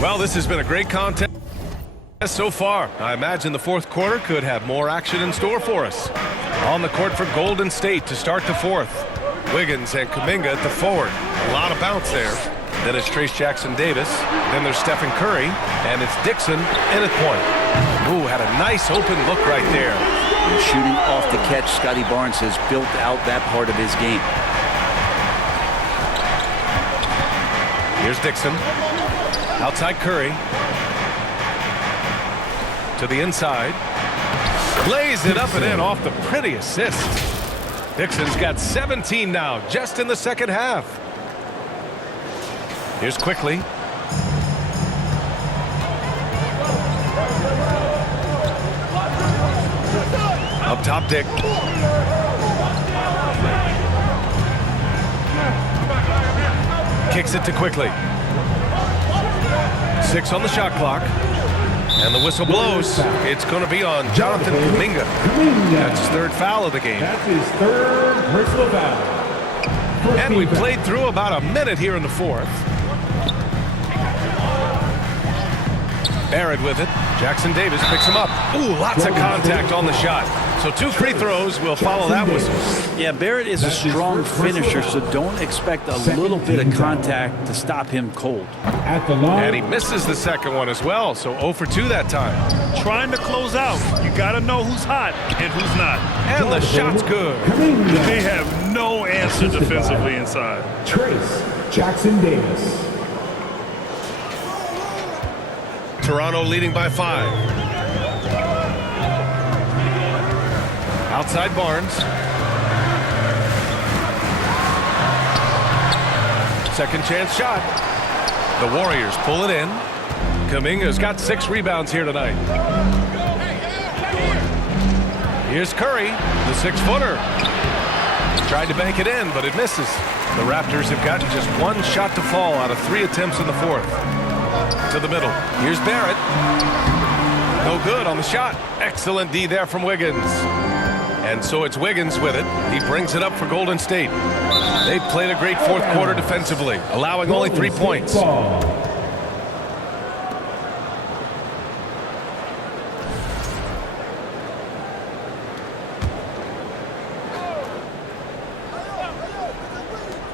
Well, this has been a great contest so far. I imagine the fourth quarter could have more action in store for us. On the court for Golden State to start the fourth. Wiggins and Kuminga at the forward. A lot of bounce there. Then it's Trace Jackson-Davis. Then there's Stephen Curry. And it's Dixon in at point. Ooh, had a nice open look right there. And shooting off the catch, Scotty Barnes has built out that part of his game. Here's Dixon. Outside Curry. To the inside. Lays it up and in off the pretty assist. Dixon's got 17 now, just in the second half. Here's Quickly. Up top, Dick. Kicks it to Quickly. 6 on the shot clock. And the whistle blows. It's going to be on Jonathan Kuminga. That's his third foul of the game. That's his third personal foul. And we played through about a minute here in the fourth. Barrett with it. Jackson-Davis picks him up. Ooh, lots of contact on the shot. So 2 free throws will follow that whistle. Yeah, Barrett is a strong finisher, so don't expect a little bit of contact to stop him cold. And he misses the second one as well, so 0 for 2 that time. Trying to close out. You got to know who's hot and who's not. And the shot's good. They have no answer defensively inside. Trace Jackson-Davis. Toronto leading by 5. Outside Barnes. Second chance shot. The Warriors pull it in. Kuminga's got 6 rebounds here tonight. Here's Curry, the 6-footer. Tried to bank it in, but it misses. The Raptors have gotten just 1 shot to fall out of 3 attempts in the fourth. To the middle. Here's Barrett. No good on the shot. Excellent D there from Wiggins. And so it's Wiggins with it. He brings it up for Golden State. They played a great fourth quarter defensively, allowing only 3 points.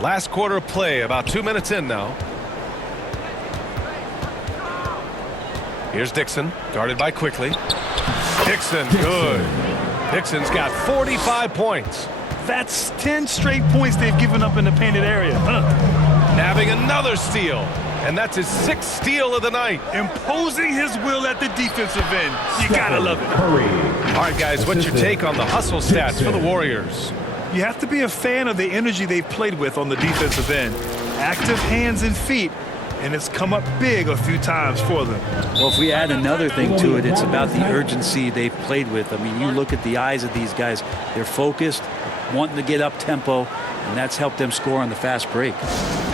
Last quarter of play, about 2 minutes in now. Here's Dixon, guarded by Quickly. Dixon, good. Dixon's got 45 points. That's 10 straight points they've given up in the painted area. Nabbing another steal. And that's his 6th steal of the night. Imposing his will at the defensive end. You gotta love it. All right, guys, what's your take on the hustle stats for the Warriors? You have to be a fan of the energy they've played with on the defensive end. Active hands and feet, and it's come up big a few times for them. Well, if we add another thing to it, it's about the urgency they've played with. I mean, you look at the eyes of these guys. They're focused, wanting to get up tempo, and that's helped them score on the fast break.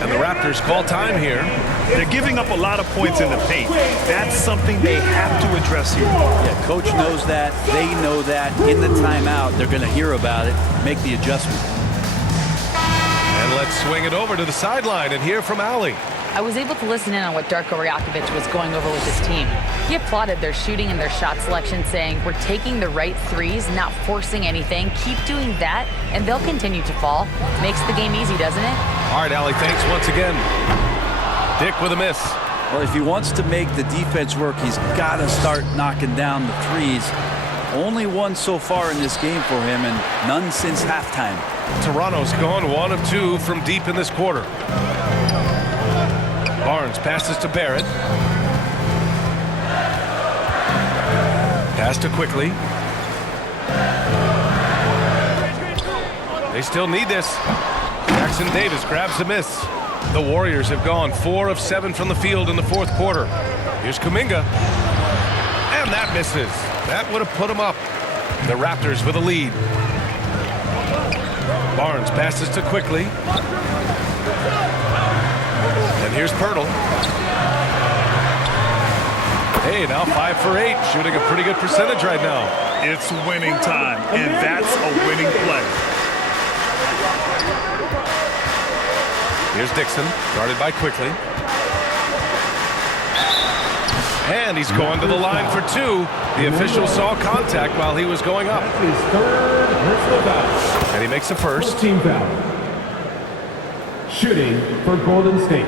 And the Raptors call time here. They're giving up a lot of points in the paint. That's something they have to address here. Yeah, coach knows that. They know that. In the timeout, they're going to hear about it, make the adjustment. And let's swing it over to the sideline and hear from Allie. I was able to listen in on what Darko Rajakovic was going over with his team. He applauded their shooting and their shot selection, saying, "We're taking the right threes, not forcing anything. Keep doing that, and they'll continue to fall." Makes the game easy, doesn't it? All right, Allie, thanks once again. Dick with a miss. Well, if he wants to make the defense work, he's got to start knocking down the threes. Only 1 so far in this game for him, and none since halftime. Toronto's gone 1 of 2 from deep in this quarter. Barnes passes to Barrett. Pass to Quickly. They still need this. Jackson-Davis grabs the miss. The Warriors have gone 4 of 7 from the field in the fourth quarter. Here's Kuminga. And that misses. That would have put them up. The Raptors with a lead. Barnes passes to Quickly. And here's Pirtle. Hey, now 5 for 8, shooting a pretty good percentage right now. It's winning time, and that's a winning play. Here's Dixon, guarded by Quickly. And he's going to the line for two. The official saw contact while he was going up. That's his third personal foul. And he makes the first. Team foul. Shooting for Golden State.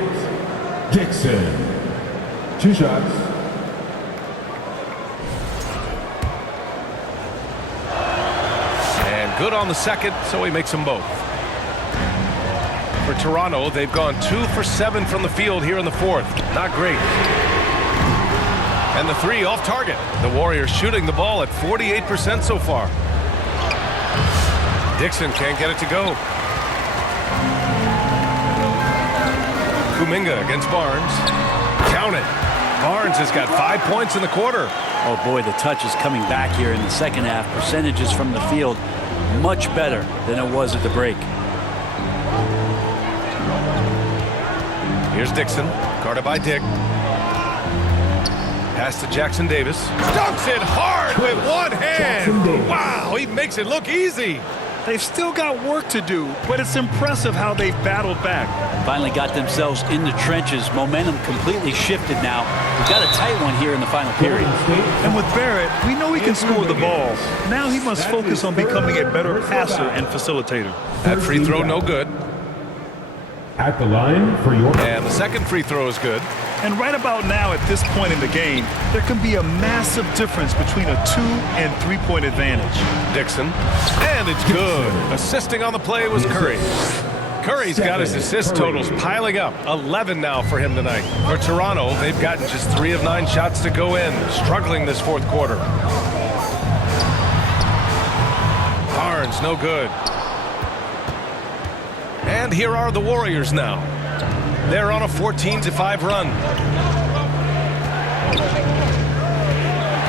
Dixon. 2 shots. And good on the second, so he makes them both. For Toronto, they've gone 2 for 7 from the field here in the fourth. Not great. And the three off target. The Warriors shooting the ball at 48% so far. Dixon can't get it to go. Kuminga against Barnes. Count it. Barnes has got 5 points in the quarter. Oh boy, the touch is coming back here in the second half. Percentages from the field much better than it was at the break. Here's Dixon, guarded by Dick. Pass to Jackson Davis. Dunks it hard with one hand. Wow, he makes it look easy. They've still got work to do, but it's impressive how they've battled back. Finally got themselves in the trenches. Momentum completely shifted now. We've got a tight one here in the final period. And with Barrett, we know he can score the ball. Now he must focus on becoming a better passer and facilitator. That free throw no good. At the line for your... And the second free throw is good. And right about now, at this point in the game, there can be a massive difference between a 2- and 3-point advantage. Dixon. And it's good. Assisting on the play was Curry. Curry's got his assist totals piling up. 11 now for him tonight. For Toronto, they've gotten just 3 of 9 shots to go in. Struggling this fourth quarter. Barnes, no good. And here are the Warriors now. They're on a 14-5 run.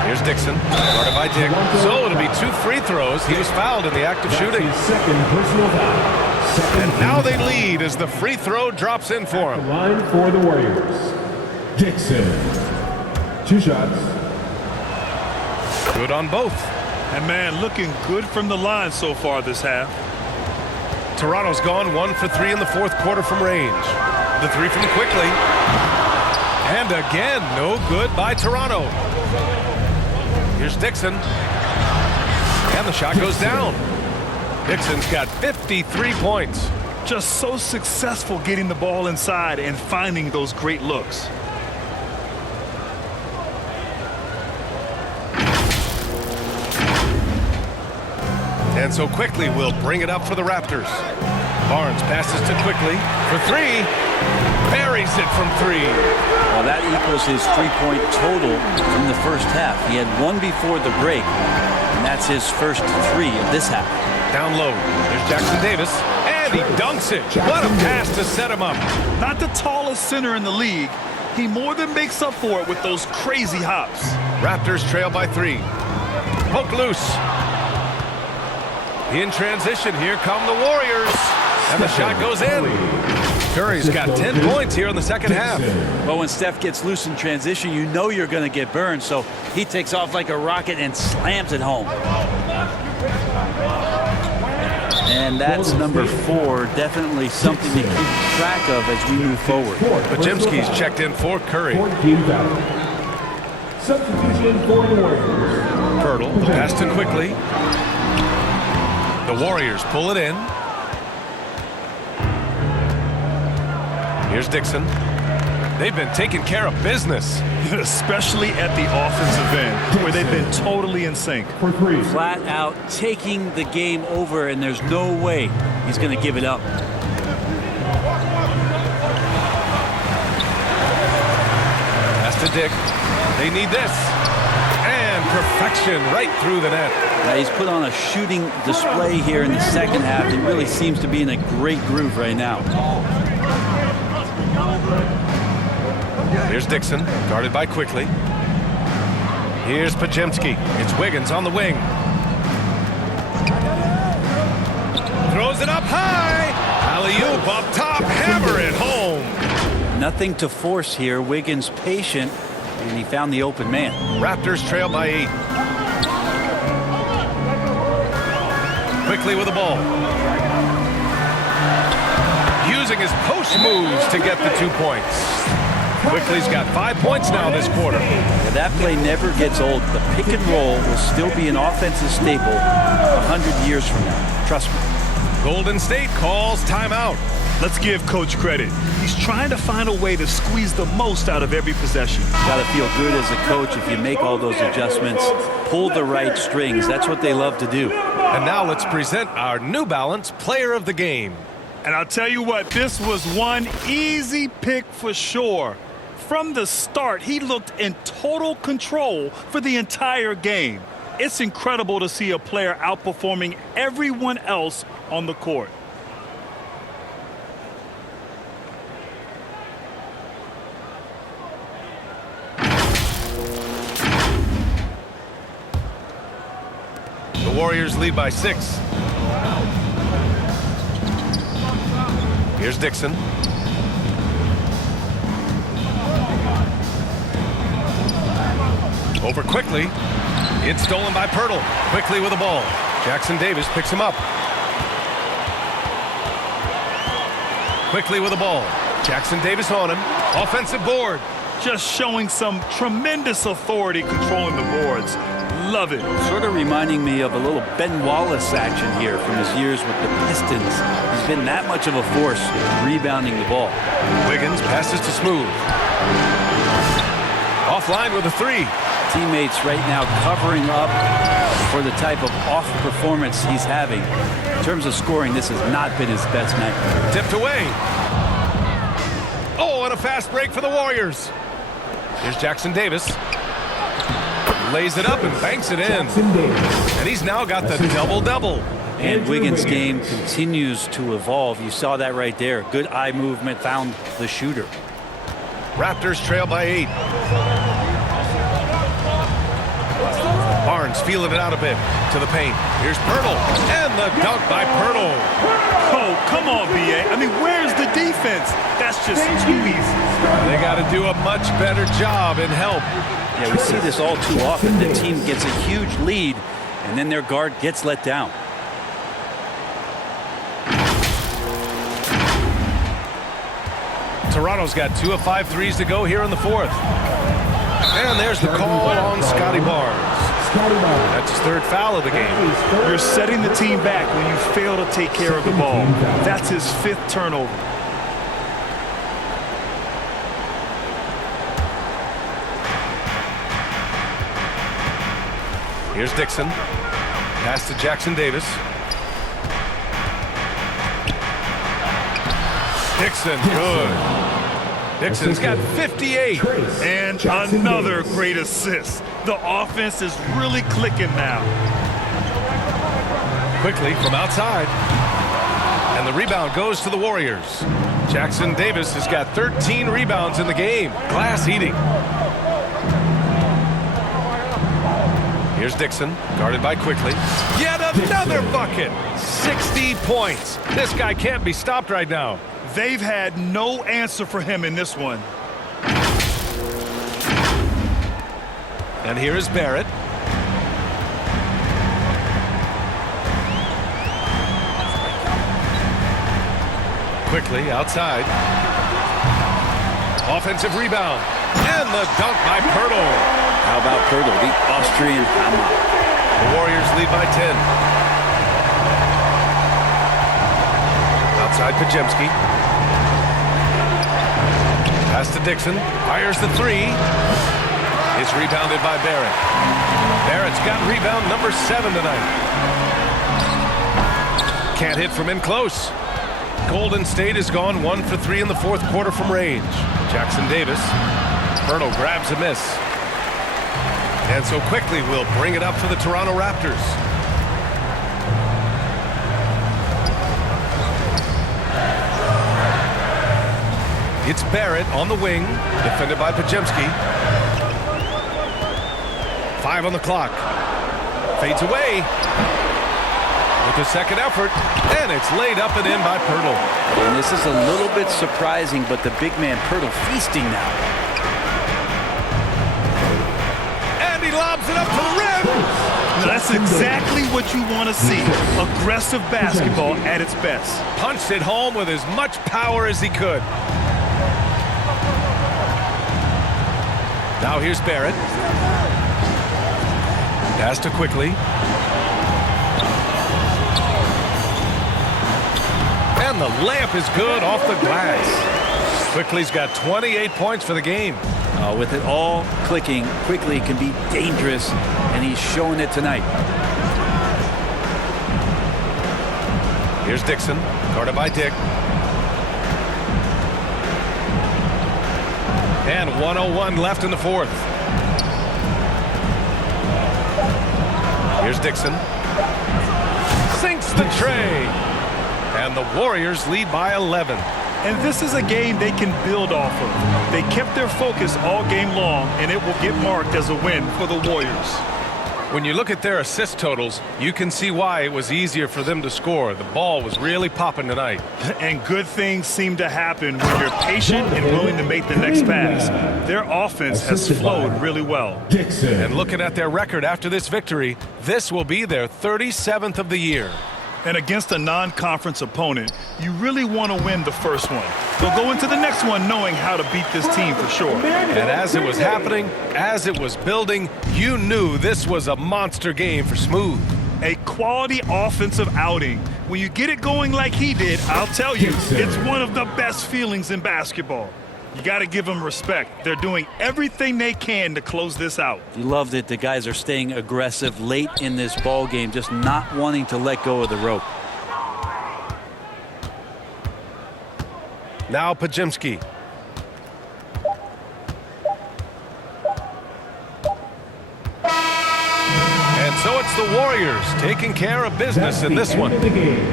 Here's Dixon, guarded by Dick. So it'll be 2 free throws. He was fouled in the act of shooting. Second personal foul. And now they lead as the free throw drops in for him. Line for the Warriors. Dixon. 2 shots. Good on both. And man, looking good from the line so far this half. Toronto's gone 1 for 3 in the fourth quarter from range. The 3 from quickly. And again, no good by Toronto. Here's Dixon. And the shot goes down. Dixon's got 53 points. Just so successful getting the ball inside and finding those great looks. And so quickly will bring it up for the Raptors. Barnes passes to Quickly for 3. Buries it from 3. Well, that equals his 3-point total from the first half. He had 1 before the break, and that's his first 3 of this half. Down low. There's Jackson Davis. And he dunks it. What a pass to set him up. Not the tallest center in the league. He more than makes up for it with those crazy hops. Raptors trail by 3. Poke loose. In transition, here come the Warriors. And the shot goes in. Curry's got 10 points here in the second half. Well, when Steph gets loose in transition, you know you're going to get burned. So he takes off like a rocket and slams it home. And that's number 4. Definitely something to keep track of as we move forward. Bajemski's checked in for Curry. Substitution for the Warriors. Pirtle, the pass to Quickly. The Warriors pull it in. Here's Dixon. They've been taking care of business. Especially at the offensive end, where they've been totally in sync. For 3. Flat out taking the game over, and there's no way he's going to give it up. Pass to Dick. They need this. And perfection right through the net. Now he's put on a shooting display here in the second half. He really seems to be in a great groove right now. Here's Dixon, guarded by Quickly. Here's Bajemski. It's Wiggins on the wing. Throws it up high. Alley-oop up top. Hammer it home. Nothing to force here. Wiggins patient, and he found the open man. Raptors trail by 8. Quickly with the ball. Using his post moves to get the 2 points. Quickly's got 5 points now this quarter. Yeah, that play never gets old. The pick and roll will still be an offensive staple 100 years from now. Trust me. Golden State calls timeout. Let's give Coach credit. He's trying to find a way to squeeze the most out of every possession. Got to feel good as a coach if you make all those adjustments, pull the right strings. That's what they love to do. And now let's present our New Balance Player of the Game. And I'll tell you what, this was one easy pick for sure. From the start, he looked in total control for the entire game. It's incredible to see a player outperforming everyone else on the court. The Warriors lead by 6. Here's Dixon. Over Quickly. It's stolen by Pirtle. Quickly with the ball. Jackson Davis picks him up. Quickly with the ball. Jackson Davis on him. Offensive board. Just showing some tremendous authority controlling the boards. Love it. Sort of reminding me of a little Ben Wallace action here from his years with the Pistons. He's been that much of a force rebounding the ball. Wiggins passes to Smooth. Offline with a 3. Teammates right now covering up for the type of off performance he's having. In terms of scoring, this has not been his best night. Tipped away. Oh, and a fast break for the Warriors. Here's Jackson Davis. Lays it up and banks it in. And he's now got the double-double. And Wiggins' game continues to evolve. You saw that right there. Good eye movement, found the shooter. Raptors trail by 8. Barnes feeling it out a bit to the paint. Here's Pirtle. And the dunk by Pirtle. Oh, come on, B.A. I mean, where's the defense? That's just too easy. They got to do a much better job in help. Yeah, we see this all too often. The team gets a huge lead, and then their guard gets let down. Toronto's got 2 of 5 threes to go here in the 4th. And there's the call on Scotty Barnes. That's his 3rd foul of the game. You're setting the team back when you fail to take care of the ball. That's his 5th turnover. Here's Dixon. Pass to Jackson Davis. Dixon, good. Dixon's got 58. And another great assist. The offense is really clicking now. Quickly from outside. And the rebound goes to the Warriors. Jackson Davis has got 13 rebounds in the game. Glass eating. Here's Dixon, guarded by Quickly. Yet another bucket. 60 points. This guy can't be stopped right now. They've had no answer for him in this one. And here is Barrett. Quickly outside. Offensive rebound. And the dunk by Pirtle. How about Pirtle, the Austrian hammer? The Warriors lead by 10. Outside Pajemski. Pass to Dixon. Fires the 3. It's rebounded by Barrett. Barrett's got rebound number 7 tonight. Can't hit from in close. Golden State has gone 1 for 3 in the 4th quarter from range. Jackson Davis. Pirtle grabs a miss. And so Quickly will bring it up for the Toronto Raptors. It's Barrett on the wing, defended by Pajemski. 5 on the clock. Fades away. With the second effort, and it's laid up and in by Pirtle. And this is a little bit surprising, but the big man Pirtle feasting now. Lobs it up to the rim. That's exactly what you want to see. Aggressive basketball at its best. Punched it home with as much power as he could. Now here's Barrett. Pass to Quickly. And the layup is good off the glass. Quickly's got 28 points for the game. With it all clicking, Quickly can be dangerous, and he's showing it tonight. Here's Dixon, guarded by Dick. And 1:01 left in the fourth. Here's Dixon. Sinks the tray. And the Warriors lead by 11. And this is a game they can build off of. They kept their focus all game long, and it will get marked as a win for the Warriors. When you look at their assist totals, you can see why it was easier for them to score. The ball was really popping tonight. And good things seem to happen when you're patient and willing to make the next pass. Their offense has flowed really well. Dixon. And looking at their record after this victory, this will be their 37th of the year. And against a non-conference opponent, you really want to win the first one. They'll go into the next one knowing how to beat this team for sure. And as it was happening, as it was building, you knew this was a monster game for Smooth. A quality offensive outing. When you get it going like he did, I'll tell you, it's one of the best feelings in basketball. You got to give them respect. They're doing everything they can to close this out. You love that the guys are staying aggressive late in this ball game, just not wanting to let go of the rope. Now Pajemski. And so it's the Warriors taking care of business in this one.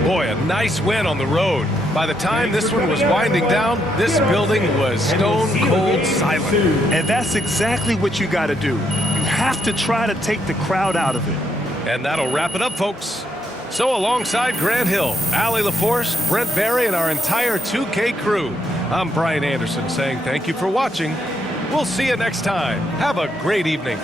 Boy, a nice win on the road. By the time this one was winding down, this building was stone cold silent. And that's exactly what you got to do. You have to try to take the crowd out of it. And that'll wrap it up, folks. So alongside Grant Hill, Allie LaForce, Brent Barry, and our entire 2K crew, I'm Brian Anderson saying thank you for watching. We'll see you next time. Have a great evening.